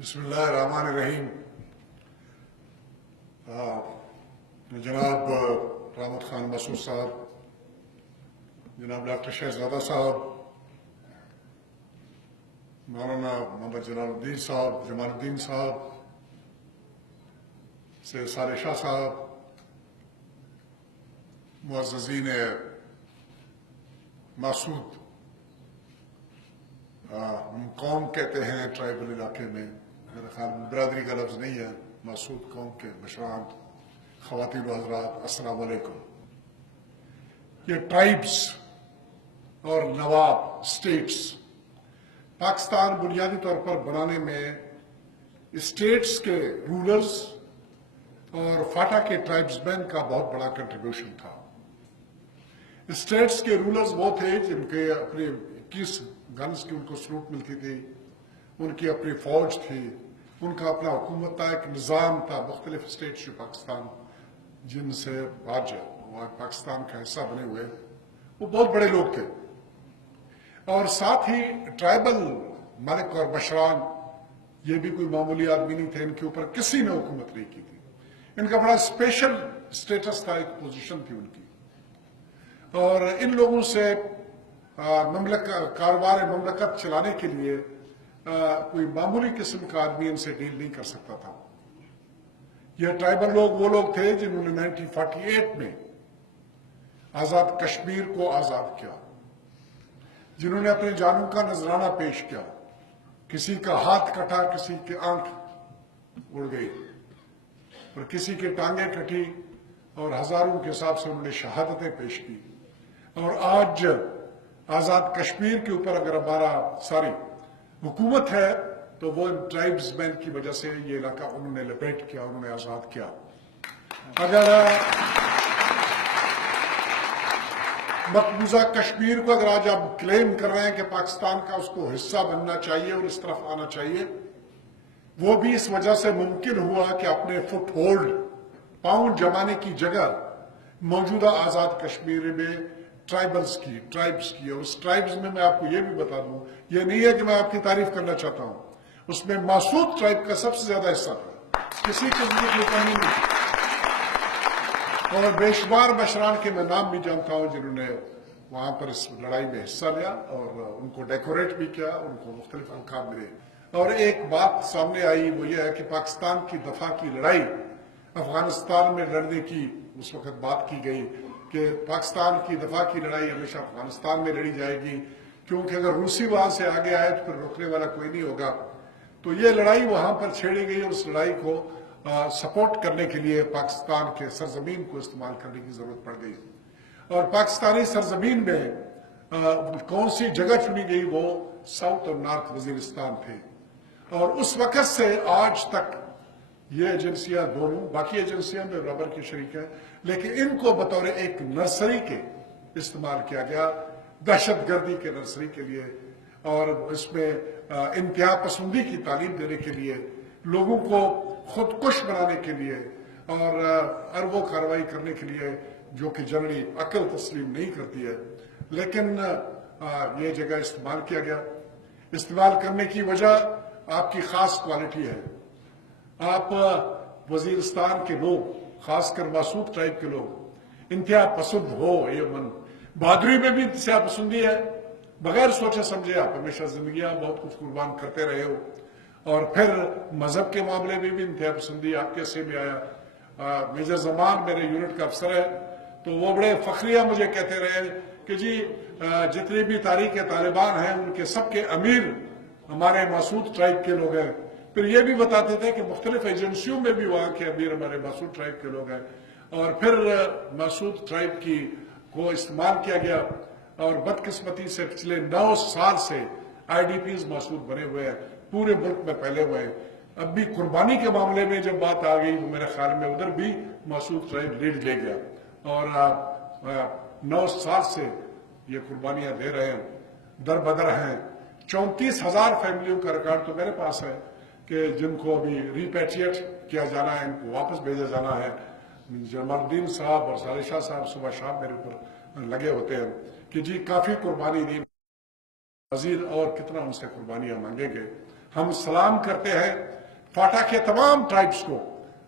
बिस्मिल्लाहिर्रहमानिर्रहीम। जनाब रहमत खान मसूद साहब, जनाब डॉक्टर शहजादा साहब, मौलाना मोहम्मद जलालुद्दीन साहब, जमालुद्दीन साहब, सैयद साले शाह साहब, मुअज़्ज़ज़ीन मासूद, हम कौम कहते हैं ट्राइबल इलाके में, मेरे ख्याल में बरादरी का लफ्ज़ नहीं है, मासूद कौम के मशरान, ख़वातीन व हज़रात, अस्सलाम वालेकुम। ये ट्राइब्स और नवाब स्टेट्स पाकिस्तान बुनियादी तौर पर बनाने में स्टेट्स के रूलर्स और फाटा के ट्राइब्समैन का बहुत बड़ा कंट्रीब्यूशन था। स्टेट्स के रूलर्स वो थे जिनके अपने 21 गन्स की उनको सलूट मिलती थी, उनकी अपनी फौज थी, उनका अपना हुकूमत था, एक निज़ाम था। मुख्तलिफ स्टेट्स जो पाकिस्तान जिनसे आज पाकिस्तान का हिस्सा बने हुए, वो बहुत बड़े लोग थे। और साथ ही ट्राइबल मलिक और मशरान, ये भी कोई मामूली आदमी नहीं थे, इनके ऊपर किसी ने हुकूमत नहीं की थी। इनका बड़ा स्पेशल स्टेटस था, एक पोजीशन थी उनकी। और इन लोगों से कारोबार ममलकत चलाने के लिए कोई मामूली किस्म का आदमी इनसे डील नहीं कर सकता था। ये ट्राइबल लोग वो लोग थे जिन्होंने 1948 में आजाद कश्मीर को आजाद किया, जिन्होंने अपने जानों का नजराना पेश किया। किसी का हाथ कटा, किसी की आंख उड़ गई और किसी की टांगे कटी, और हजारों के हिसाब से उन्होंने शहादतें पेश की। और आज आजाद कश्मीर के ऊपर अगर हमारा सारी हुकूमत है तो वो ट्राइब्समैन की वजह से ये इलाका उन्होंने लिबरेट किया, उन्होंने आजाद किया। अगर मकबूजा कश्मीर को अगर आज आप क्लेम कर रहे हैं कि पाकिस्तान का उसको हिस्सा बनना चाहिए और इस तरफ आना चाहिए, वो भी इस वजह से मुमकिन हुआ कि अपने फुट होल्ड पाउंड जमाने की जगह मौजूदा आजाद कश्मीर में ट्राइब्स की। और उस ट्राइब्स में मैं आपको ये भी बता दूं, ये नहीं है कि मैं आपकी तारीफ करना चाहता हूं, उसमें मासूद ट्राइब का सबसे ज्यादा हिस्सा था, किसी किस्म की कमी नहीं। और बेशुमार मशरान के मैं नाम भी जानता हूं जिन्होंने वहां पर इस लड़ाई में हिस्सा लिया और उनको डेकोरेट भी किया, उनको मुख्तलिफ अलकाब मिले। और एक बात सामने आई, वो ये है कि पाकिस्तान की दफा की लड़ाई अफगानिस्तान में लड़ने की उस वक्त बात की गई कि पाकिस्तान की दफा की लड़ाई हमेशा अफगानिस्तान में लड़ी जाएगी, क्योंकि अगर रूसी वहां से आगे आए तो फिर रोकने वाला कोई नहीं होगा। तो ये लड़ाई वहां पर छेड़ी गई और उस लड़ाई को सपोर्ट करने के लिए पाकिस्तान के सरजमीन को इस्तेमाल करने की जरूरत पड़ गई। और पाकिस्तानी सरजमीन में कौन सी जगह चुनी गई, वो साउथ और नॉर्थ वजीरिस्तान थे। और उस वक्त से आज तक ये एजेंसियां दोनों, बाकी एजेंसियां में बराबर की शरीक है, लेकिन इनको बतौर एक नर्सरी के इस्तेमाल किया गया, दहशतगर्दी के नर्सरी के लिए, और इसमें इंतहा पसंदी की तालीम देने के लिए, लोगों को खुदकुश बनाने के लिए और अरबों कार्रवाई करने के लिए, जो कि जनरली अकल तस्लीम नहीं करती है। लेकिन ये जगह इस्तेमाल किया गया। इस्तेमाल करने की वजह आपकी खास क्वालिटी है। आप वजीरिस्तान के लोग, खासकर मासूद ट्राइब के लोग इंतहा पसंद हो, ये मन बहादुरी में भी इंतहा पसंदी है, बगैर सोचे समझे आप हमेशा जिंदगियां बहुत कुछ कुर्बान करते रहे हो। और फिर मजहब के मामले में भी इंतहा पसंदी आपके से भी आया। मेजर जमान मेरे यूनिट का अफसर है, तो वो बड़े फखरिया मुझे कहते रहे कि जी जितने भी तारीख तालिबान हैं उनके सबके अमीर हमारे मासूद ट्राइब के लोग हैं। फिर ये भी बताते थे कि मुख्तलिफ एजेंसियों में भी वहां के अमीर हमारे मासूद ट्राइब के लोग हैं। और फिर मासूद ट्राइब की को इस्तेमाल किया गया, और बदकिस्मती से पिछले 9 साल से IDPs मासूद बने हुए हैं, पूरे मुल्क में फैले हुए हैं। अब भी कुर्बानी के मामले में जब बात आ गई तो मेरे ख्याल में उधर भी मासूद ट्राइब लीड ले गया, और 9 साल से ये कुर्बानियां दे रहे हैं, दर बदर हैं। 34,000 फैमिलियों का रिकॉर्ड तो मेरे पास है कि जिनको अभी रिपैट्रिएट किया जाना है, इनको वापस भेजा जाना है। जमालुद्दीन साहब और साले शाह साहब सुबह शाम मेरे ऊपर लगे होते हैं कि जी काफी कुर्बानी दी, मजीद और कितना उनसे कुर्बानियां मांगेंगे। हम सलाम करते हैं फाटा के तमाम ट्राइब्स को,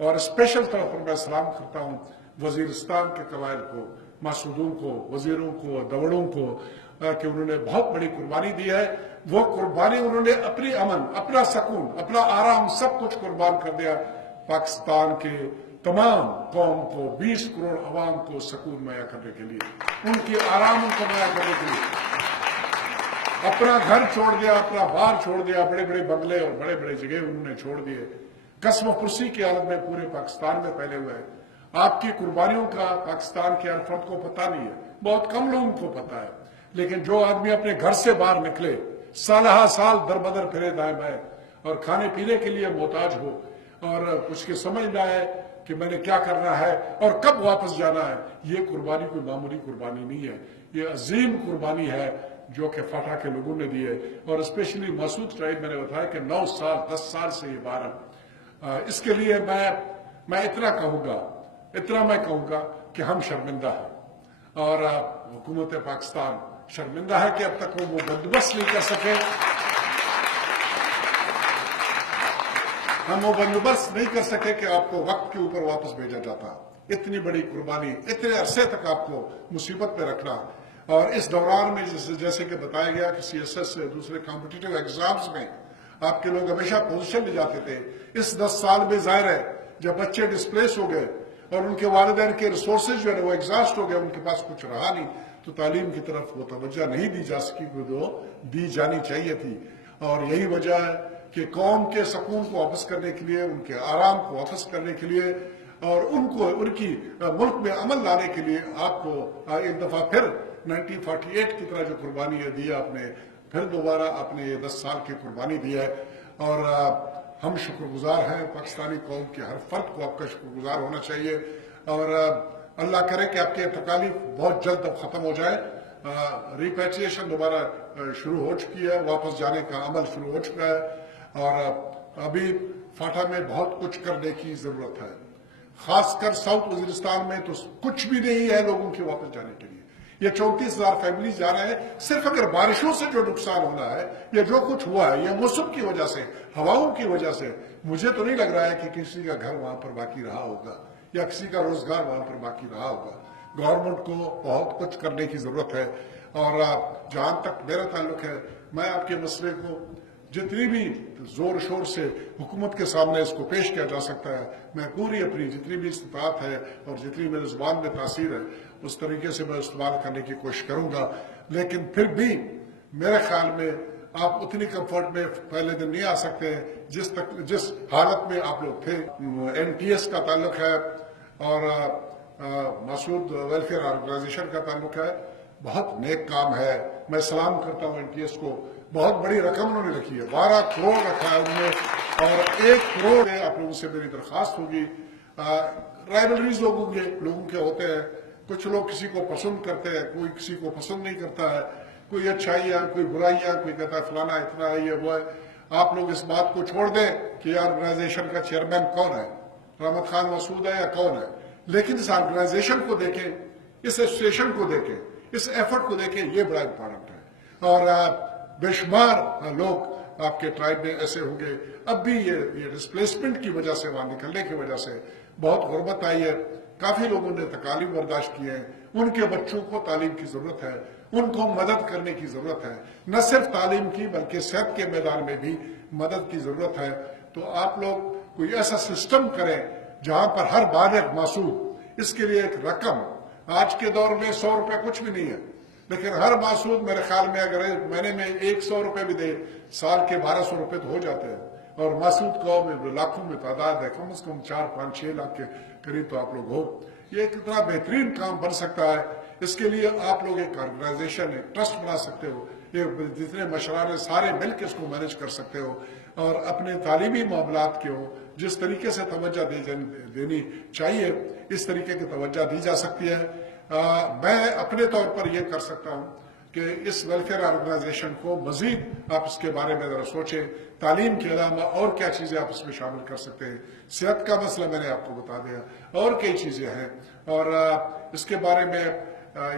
और स्पेशल तौर पर मैं सलाम करता हूँ वजीरिस्तान के कबाइल को, मासूदों को, वजीरों को, दवड़ों को, कि उन्होंने बहुत बड़ी कुर्बानी दी है। वो कुर्बानी उन्होंने अपनी अमन, अपना सुकून, अपना आराम सब कुछ कुर्बान कर दिया पाकिस्तान के तमाम कौम को, 20 करोड़ अवाम को सुकून मुहैया करने के लिए, उनकी आराम उनको मुहैया करने के लिए अपना घर छोड़ दिया, अपना बार छोड़ दिया, बड़े बड़े बंगले और बड़े बड़े जगह उन्होंने छोड़ दिए। कसम कुर्सी की हालत में पूरे पाकिस्तान में फैले हुए हैं। आपकी कुर्बानियों का पाकिस्तान के हर फर्द को पता नहीं है, बहुत कम लोगों को पता है। लेकिन जो आदमी अपने घर से बाहर निकले, साल साल दर बदर फिरे दाएं बाएं और खाने पीने के लिए मोहताज हो, और उसके समझना है कि मैंने क्या करना है और कब वापस जाना है, ये कुर्बानी कोई मामूली कुर्बानी नहीं है, ये अजीम कुर्बानी है जो कि फाटा के लोगों ने दी है। और स्पेशली मसूद ट्राइब, मैंने बताया कि 9 साल 10 साल से ये बार है। इसके लिए मैं इतना कहूँगा कि हम शर्मिंदा हैं, और हुकूमत पाकिस्तान शर्मिंदा है कि अब तक वो बंदोबस्त नहीं कर सके, हम वो बंदोबस्त नहीं कर सके कि आपको वक्त के ऊपर वापस भेजा जाता। इतनी बड़ी कुर्बानी, इतने अरसे तक आपको मुसीबत में रखना, और इस दौरान में जैसे कि बताया गया कि CSS से दूसरे कॉम्पिटिटिव एग्जाम्स में आपके लोग हमेशा पोजीशन ले जाते थे। इस 10 साल में जाहिर है जब बच्चे डिस्प्लेस हो गए और उनके वालिदैन के रिसोर्सेज जो है वो एग्जॉस्ट हो गए, उनके पास कुछ रहा नहीं, तो तालीम की तरफ वो तवज्जो नहीं दी जा सकी जो दी जानी चाहिए थी। और यही वजह है कि कौम के सुकून को वापस करने के लिए, उनके आराम को वापस करने के लिए और उनको उनकी मुल्क में अमल लाने के लिए आपको एक दफा फिर 1948 की तरह जो कुर्बानी दी आपने, फिर दोबारा आपने ये 10 साल की कुर्बानी दी है। और हम शुक्रगुजार हैं, पाकिस्तानी कौम के हर फर्द को आपका शुक्रगुजार होना चाहिए। और अल्लाह करे कि आपकी तकालीफ बहुत जल्द अब ख़त्म हो जाए। रिपैट्रिएशन दोबारा शुरू हो चुकी है, वापस जाने का अमल शुरू हो चुका है, और अभी फाटा में बहुत कुछ करने की ज़रूरत है। खासकर साउथ वजीरिस्तान में तो कुछ भी नहीं है लोगों के वापस जाने के लिए। ये 34,000 फैमिलीज जा रहे हैं। सिर्फ अगर बारिशों से जो नुकसान होना है या जो कुछ हुआ है, या मौसम की वजह से, हवाओं की वजह से, मुझे तो नहीं लग रहा है कि किसी का घर वहां पर बाकी रहा होगा या किसी का रोजगार वहां पर बाकी रहा होगा। गवर्नमेंट को बहुत कुछ करने की जरूरत है। और जहां तक मेरा ताल्लुक है, मैं आपके मसले को जितनी भी जोर शोर से हुकूमत के सामने इसको पेश किया जा सकता है, मैं पूरी अपनी जितनी भी इस्तात है और जितनी मेरी जुबान में तासीर है उस तरीके से मैं इस्तेमाल करने की कोशिश करूंगा। लेकिन फिर भी मेरे ख्याल में आप उतनी कंफर्ट में पहले दिन नहीं आ सकते जिस हालत में आप लोग थे। NTS का ताल्लुक है और मसूद वेलफेयर ऑर्गेनाइजेशन का ताल्लुक है, बहुत नेक काम है। मैं सलाम करता हूँ NTS को। बहुत बड़ी रकम उन्होंने रखी है, 12 करोड़ रखा है उन्होंने, और 1 करोड़ आप लोगों से मेरी दरख्वास्त होगी। राइवलरीज लोगों के होते हैं, कुछ लोग किसी को पसंद करते हैं, कोई किसी को पसंद नहीं करता है, कोई अच्छाइयाँ कोई बुराइयाँ, कोई कहता है फलाना इतना है, ये वो है। आप लोग इस बात को छोड़ दें कि ऑर्गेनाइजेशन का चेयरमैन कौन है, रहमत खान मसूद है या कौन है, लेकिन इस ऑर्गेनाइजेशन को देखें, इस एसोसिएशन को देखें, इस एफर्ट को देखें, ये बड़ा इंपॉर्टेंट है। और बेशुमार लोग आपके ट्राइब में ऐसे होंगे, अब भी ये डिस्प्लेसमेंट की वजह से, वहां निकलने की वजह से बहुत गुर्बत आई है। काफी लोगों ने तकालीफ बर्दाश्त की है, उनके बच्चों को तालीम की जरूरत है, उनको मदद करने की जरूरत है, न सिर्फ तालीम की बल्कि सेहत के मैदान में भी मदद की जरूरत है। तो आप लोग कोई ऐसा सिस्टम करें जहां पर हर बालिग मासूद, इसके लिए एक रकम, आज के दौर में 100 रुपये कुछ भी नहीं है, लेकिन हर मासूद मेरे ख्याल में अगर महीने में 100 रुपये भी दे, साल के 1200 रुपये तो हो जाते हैं। और मासूद कौम में लाखों में तादाद है, कम से कम 4, 5, 6 लाख के करीब तो आप लोग हो। ये कितना बेहतरीन काम बन सकता है। इसके लिए आप लोग एक ऑर्गेनाइजेशन, एक ट्रस्ट बना सकते हो, ये जितने मशराने सारे मिल के इसको मैनेज कर सकते हो, और अपने तालीमी मामलात के हो जिस तरीके से तवज्जो देनी चाहिए, इस तरीके की तवज्जो दी जा सकती है। मैं अपने तौर पर यह कर सकता हूं कि इस वेलफेयर ऑर्गेनाइजेशन को मजीद आप इसके बारे में जरा सोचें, तालीम के अलावा और क्या चीजें आप इसमें शामिल कर सकते हैं। सेहत का मसला मैंने आपको बता दिया, और कई चीजें हैं, और इसके बारे में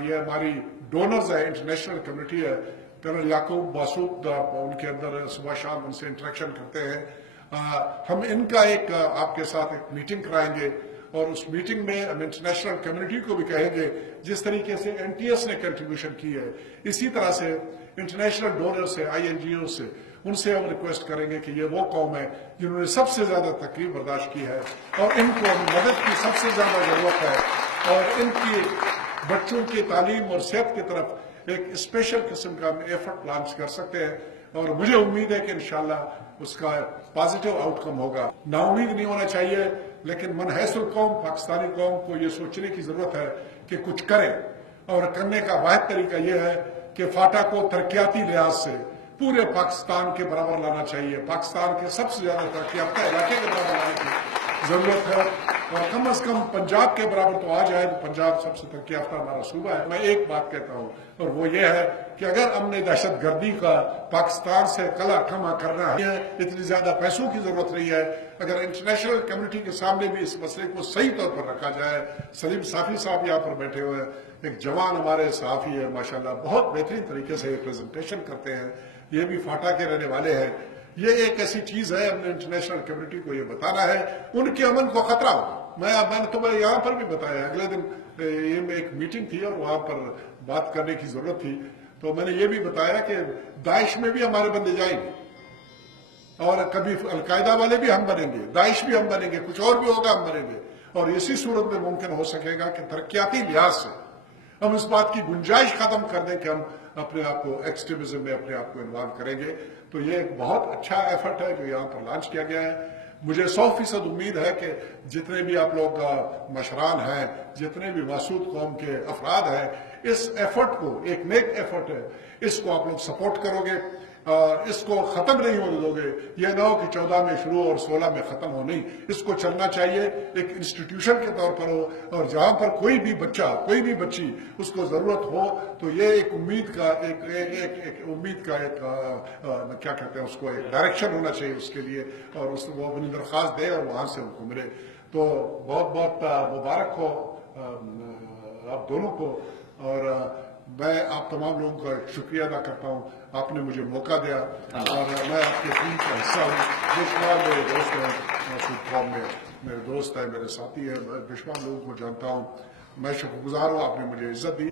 ये हमारी डोनर्स है, इंटरनेशनल कम्युनिटी है, कर्नल याकूब मासूद उनके अंदर सुबह शाम उनसे इंटरेक्शन करते हैं। हम इनका एक आपके साथ एक मीटिंग कराएंगे और उस मीटिंग में हम इंटरनेशनल कम्युनिटी को भी कहेंगे जिस तरीके से एनटीएस ने कंट्रीब्यूशन की है, इसी तरह से इंटरनेशनल डोनर से, INGO से, उनसे हम रिक्वेस्ट करेंगे कि ये वो कौम है जिन्होंने सबसे ज्यादा तकलीफ बर्दाश्त की है और इनको मदद की सबसे ज्यादा जरूरत है और इनकी बच्चों की तालीम और सेहत की तरफ एक स्पेशल किस्म का एफर्ट लॉन्च कर सकते हैं और मुझे उम्मीद है कि इंशाल्लाह उसका पॉजिटिव आउटकम होगा। नाउम्मीद नहीं होना चाहिए, लेकिन मनहसूल कौम, पाकिस्तानी कौम को ये सोचने की जरूरत है कि कुछ करे और करने का वाहिद तरीका यह है कि फाटा को तरक्याती लिहाज से पूरे पाकिस्तान के बराबर लाना चाहिए। पाकिस्तान के सबसे ज्यादा तरक्की याफ्ता इलाके के बराबर लाने की जरूरत है और कम से कम पंजाब के बराबर तो आ जाए तो पंजाब सबसे तरक्की याफ्ता हमारा सूबा है। मैं एक बात कहता हूँ और वो ये है कि अगर हमने दहशत गर्दी का पाकिस्तान से कला कमा करना है, इतनी ज्यादा पैसों की जरूरत नहीं है। अगर इंटरनेशनल कम्युनिटी के सामने भी इस मसले को सही तौर पर रखा जाए, सलीम साफी साहब यहाँ पर बैठे हुए हैं, एक जवान हमारे सहाफी है माशाल्लाह, बहुत बेहतरीन तरीके से प्रेजेंटेशन करते हैं, ये भी फाटा के रहने वाले हैं। ये एक ऐसी चीज है, हमने इंटरनेशनल कम्युनिटी को ये बताना है, उनके अमन को खतरा होगा। मैंने तुम्हें यहाँ पर भी बताया, अगले दिन ये में एक मीटिंग थी और वहां पर बात करने की जरूरत थी, तो मैंने ये भी बताया कि दाइश में भी हमारे बंदे जाएंगे और कभी अलकायदा वाले भी हम बनेंगे, दाइश भी हम बनेंगे, कुछ और भी होगा हम बनेंगे और इसी सूरत में मुमकिन हो सकेगा कि तरक्याती लिहाज से हम इस बात की गुंजाइश खत्म कर दें कि हम अपने आप को एक्सट्रीमिज्म में अपने आप को इन्वॉल्व करेंगे। तो ये एक बहुत अच्छा एफर्ट है जो यहाँ पर लॉन्च किया गया है। मुझे 100% उम्मीद है कि जितने भी आप लोग मशरान हैं, जितने भी मासूद कौम के अफराद हैं, इस एफर्ट को, एक नेक एफर्ट है, इसको आप लोग सपोर्ट करोगे और इसको खत्म नहीं होने दोगे। ये ना हो कि 14 में शुरू और 16 में खत्म हो, नहीं, इसको चलना चाहिए, एक इंस्टीट्यूशन के तौर पर हो और जहां पर कोई भी बच्चा, कोई भी बच्ची उसको जरूरत हो तो ये एक उम्मीद का क्या कहते हैं उसको, एक डायरेक्शन होना चाहिए उसके लिए और उसको वो अपनी दरख्वास्त दे और वहां से उनको मिले। तो बहुत बहुत मुबारक हो आप दोनों को और मैं आप तमाम लोगों का शुक्रिया अदा करता हूँ, आपने मुझे मौका दिया और मैं आपके टीम का हिस्सा हूँ। बेशुमार मेरे दोस्त हैं मासूद कौम में, मेरे दोस्त हैं, मेरे साथी हैं, बेशुमार लोगों को जानता हूँ। मैं शुक्रगुजार हूँ, आपने मुझे इज्जत दी।